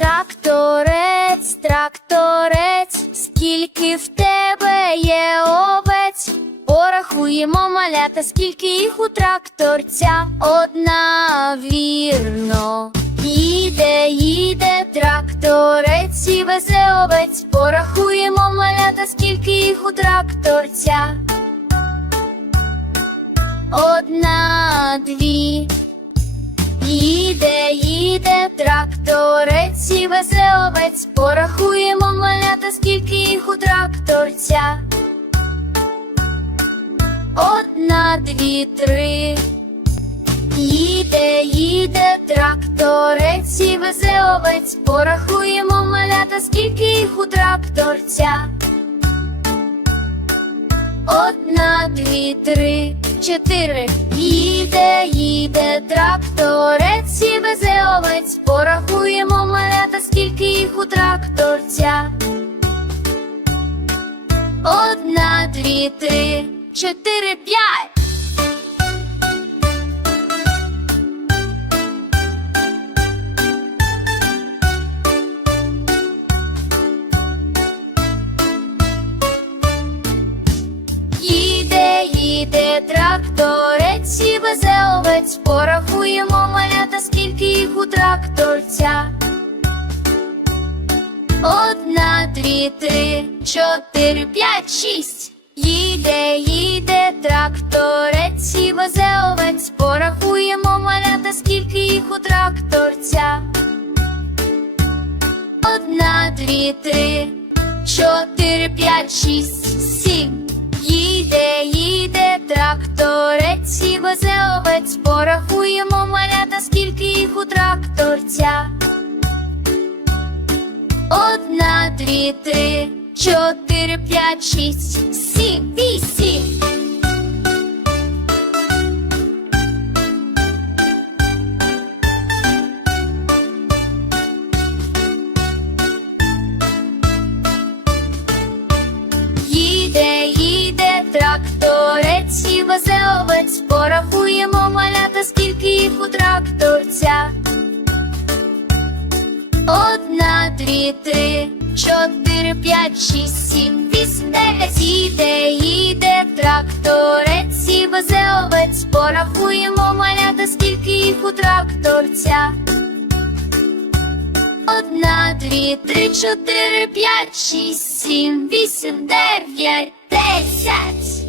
Тракторець, тракторець, скільки в тебе є овець, порахуємо малята, скільки їх у тракторця одна вірно. Їде, їде тракторець і везе овець, порахуємо малята, скільки їх у тракторця. Одна, дві. Тракторець везе овець. Порахуємо малята, скільки їх у тракторця. Одна, дві, три. Їде, їде тракторець і везе овець. Порахуємо малята, скільки їх у тракторця. Одна, дві, три, чотири. Їде, їде тракторець і везе овець. Порахуємо малята, скільки їх у тракторця. Одна, дві, три, чотири, п'ять. Їде, їде тракторець і везе овець. Порахуємо Одна, дві, три, чотири, п'ять, шість. Їде, їде тракторець і везе овець. Порахуємо малята, скільки їх у тракторця. Одна, дві, три, чотири, п'ять, шість, сім. Їде, їде тракторець і везе овець. Порахуємо малята, скільки їх у тракторця. Дві, три, чотири, п'ять, шість, сім, вісім. Їде, їде тракторець і везе овець. Порахуємо малята, скільки їх у тракторця. Одна, дві, три, чотири, п'ять, шість, сім, вісім, дев'ять. Їде, їде тракторець і везе овець. Порахуємо малята, скільки їх у тракторця. Одна, дві, три, чотири, п'ять, шість, сім, вісім, дев'ять, десять.